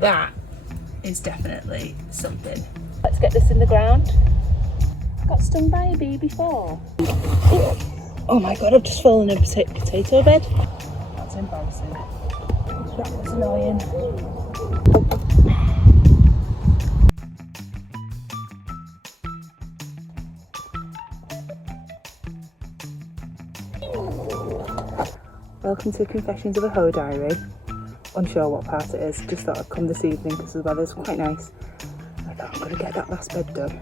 that is definitely something. Let's get this in the ground. Got stung by a bee before. Oh my god, I've just fallen in a potato bed. That's embarrassing. That was annoying. Welcome to Confessions of a Hoe Diary. Unsure what part it is, just thought I'd come this evening because the weather's quite nice. I thought I'm going to get that last bed done.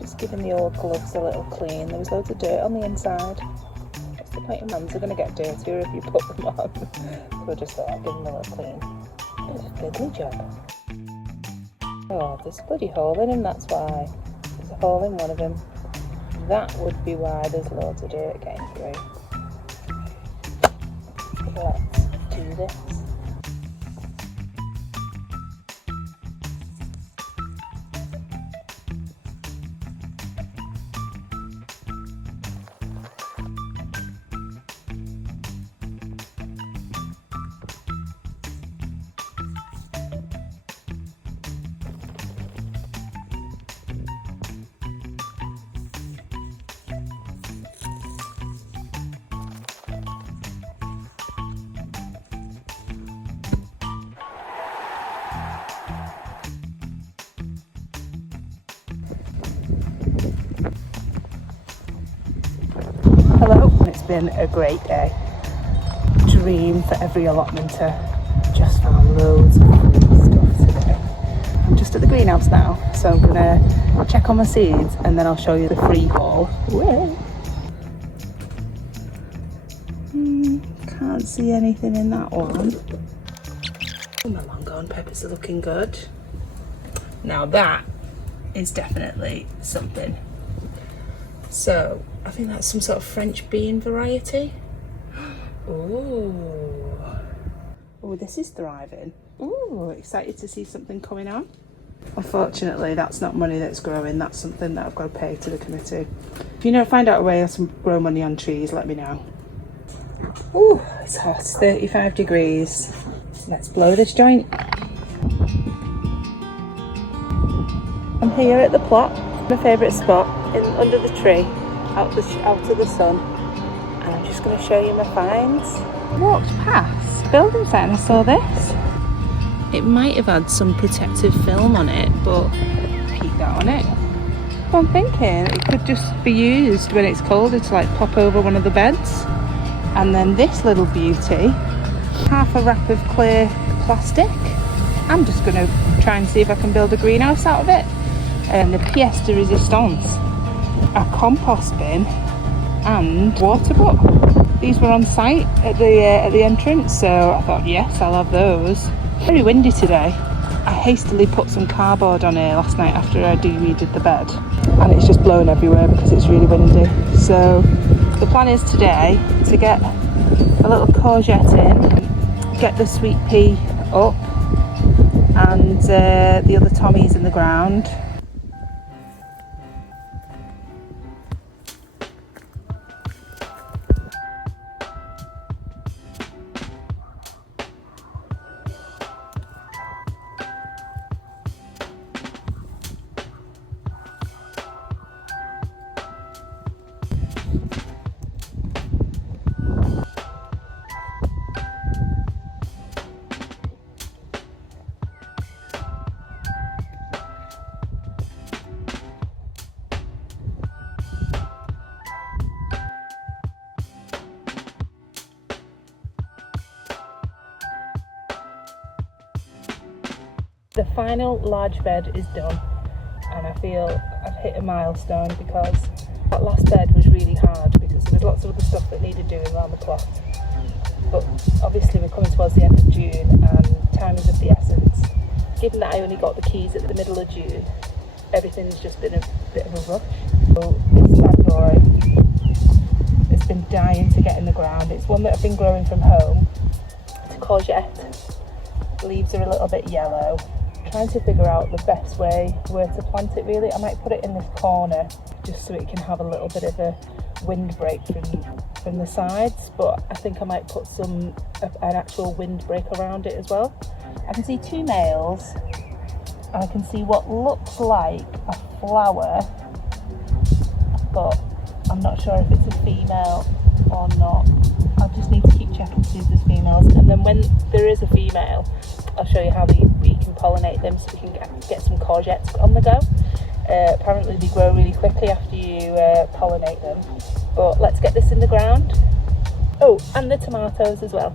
Just giving the old gloves a little clean. There was loads of dirt on the inside. What's the point? Your hands are going to get dirtier if you put them on. So I just thought I'd give them a little clean. Oh, fiddly job. Oh, there's a bloody hole in him, that's why. There's a hole in one of them. That would be why there's loads of dirt getting through. Let's do this. Hello, it's been a great day. Dream for every allotmenter. Just found loads of free stuff today. I'm just at the greenhouse now, so I'm gonna check on my seeds and then I'll show you the free haul. Can't see anything in that one. Oh, my long gone peppers are looking good. Now that is definitely something. So I think that's some sort of French bean variety. Oh, this is thriving. Oh, excited to see something coming on. Unfortunately, that's not money that's growing. That's something that I've got to pay to the committee. If you find out a way to grow money on trees, let me know. Oh, it's hot. It's 35 degrees. Let's blow this joint. I'm here at the plot, my favourite spot, under the tree, out to the sun, and I'm just going to show you my finds. Walked past building site and I saw this. It might have had some protective film on it, but keep that on it. So I'm thinking it could just be used when it's colder to like pop over one of the beds. And then this little beauty, half a wrap of clear plastic. I'm just going to try and see if I can build a greenhouse out of it. And the pièce de résistance, a compost bin and water butt. These were on site at the entrance, so I thought yes, I'll have those. Very windy today. I hastily put some cardboard on here last night after I de-weeded the bed, and it's just blowing everywhere because it's really windy. So the plan is today to get a little courgette in, get the sweet pea up, and the other tommies in the ground. The final large bed is done, and I feel I've hit a milestone because that last bed was really hard because there was lots of other stuff that needed doing around the plot. But obviously we're coming towards the end of June and time is of the essence. Given that I only got the keys at the middle of June, everything's just been a bit of a rush. So this bad boy has been dying to get in the ground. It's one that I've been growing from home. It's a courgette. The leaves are a little bit yellow. Trying to figure out the best way where to plant it really. I might put it in this corner just so it can have a little bit of a windbreak from the sides, but I think I might put an actual windbreak around it as well. I can see 2 males, and I can see what looks like a flower, but I'm not sure if it's a female or not. I just need to keep checking to see if there's females, and then when there is a female, I'll show you how we can pollinate them so we can get some courgettes on the go. Apparently they grow really quickly after you pollinate them, but let's get this in the ground. Oh, and the tomatoes as well.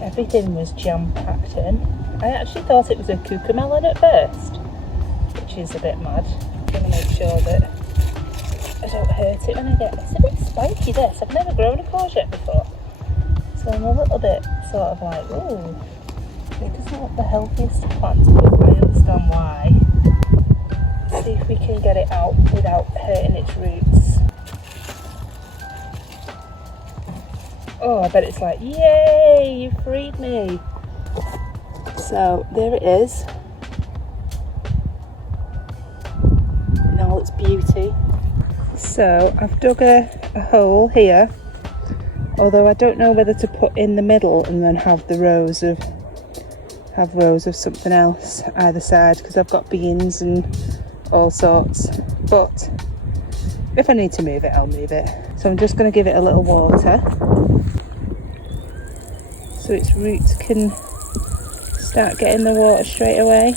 Everything was jam-packed in. I actually thought it was a cucamelon at first, which is a bit mad. I'm going to make sure that I don't hurt it when I get it. It's a bit spiky, this. I've never grown a courgette before, so I'm a little bit sort of like, ooh, it doesn't look the healthiest of plants, but I understand why. Let's see if we can get it out without hurting its roots. Oh, I bet it's like, yay, you freed me. So there it is in all its beauty. So I've dug a hole here, although I don't know whether to put in the middle and then have rows of something else either side, because I've got beans and all sorts, but if I need to move it, I'll move it. So I'm just going to give it a little water so its roots can start getting the water straight away.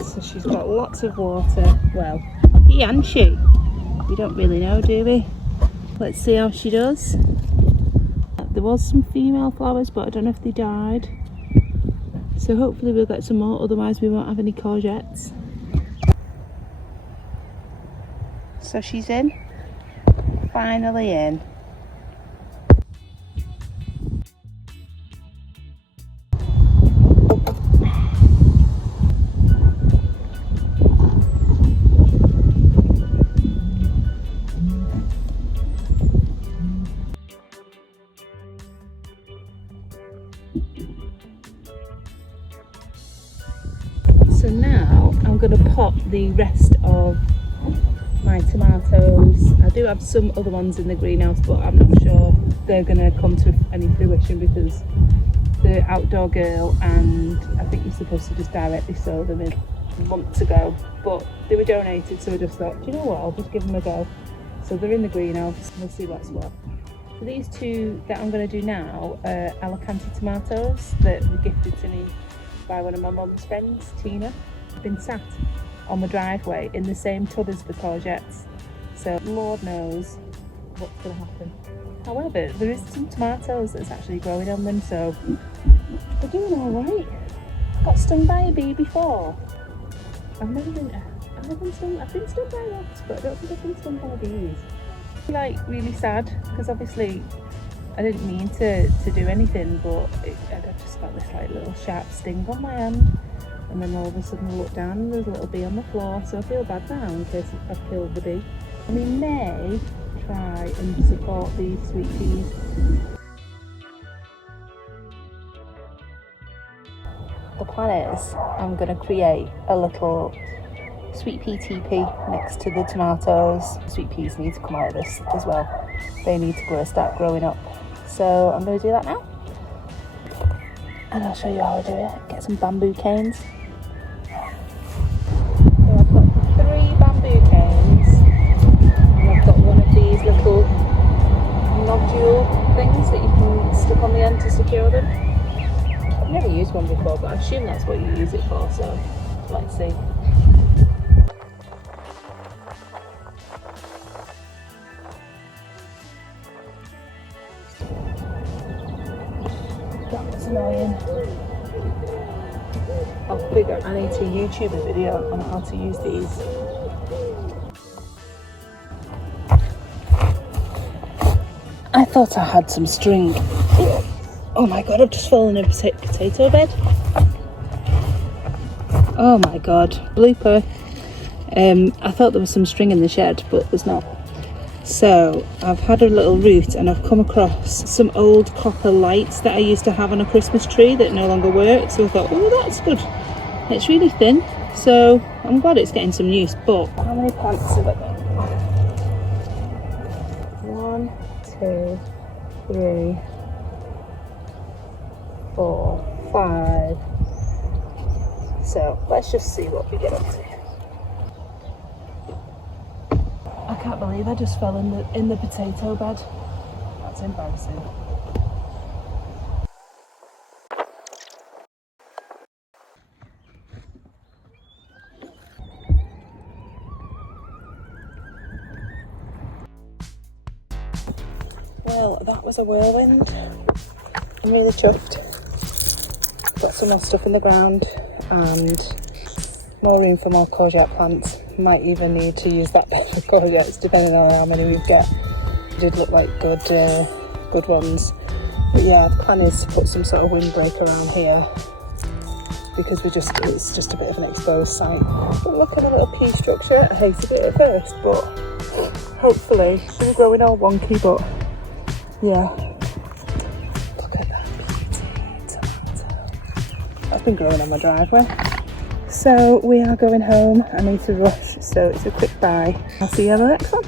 So she's got lots of water. Well, and she? We don't really know, do we? Let's see how she does. There was some female flowers, but I don't know if they died. So hopefully we'll get some more, otherwise we won't have any courgettes. So she's in. Finally in. So now I'm going to pot the rest of my tomatoes. I do have some other ones in the greenhouse, but I'm not sure they're going to come to any fruition because the outdoor girl and I think you're supposed to just directly sow them in months ago, but they were donated, so I just thought, do you know what, I'll just give them a go. So they're in the greenhouse, we'll see what's what. So these two that I'm going to do now are Alicante tomatoes that were gifted to me by one of my mum's friends, Tina. I've been sat on the driveway in the same tub as the courgettes, so Lord knows what's going to happen. However, there is some tomatoes that's actually growing on them, so they're doing all right. I got stung by a bee before. I've been stung by rats, but I don't think I've been stung by bees. Like really sad because obviously I didn't mean to do anything, but I just got this like little sharp sting on my hand, and then all of a sudden I looked down and there's a little bee on the floor, so I feel bad now in case I've killed the bee. And we may try and support these sweet peas. The plan is I'm going to create a little sweet pea teepee next to the tomatoes. Sweet peas need to come out of this as well. They need to start growing up. So I'm going to do that now. And I'll show you how I do it. Get some bamboo canes. So I've got 3 bamboo canes. And I've got one of these little nodule things that you can stick on the end to secure them. I've never used one before, but I assume that's what you use it for, so let's see. That's annoying. I'll figure I need to YouTube a video on how to use these. I thought I had some string. Oh my god, I've just fallen in a potato bed. Oh my god, blooper. I thought there was some string in the shed, but there's not. So I've had a little route and I've come across some old copper lights that I used to have on a Christmas tree that no longer work. So I thought, oh, that's good. It's really thin, so I'm glad it's getting some use. But how many plants have I got? 1, 2, 3, 4, 5. So let's just see what we get up to. I can't believe I just fell in the potato bed. That's embarrassing. Well, that was a whirlwind. I'm really chuffed. Got some more stuff in the ground and more room for more courgette plants. Might even need to use that bed for courgettes depending on how many we've got. They did look like good ones. But yeah, the plan is to put some sort of windbreak around here because it's just a bit of an exposed site. But look at the little pea structure. I hated it at first, but hopefully it's going to go in all wonky, but yeah. Look at that tomato. That's been growing on my driveway. So we are going home. I need to rush, so it's a quick bye. I'll see you on the next one.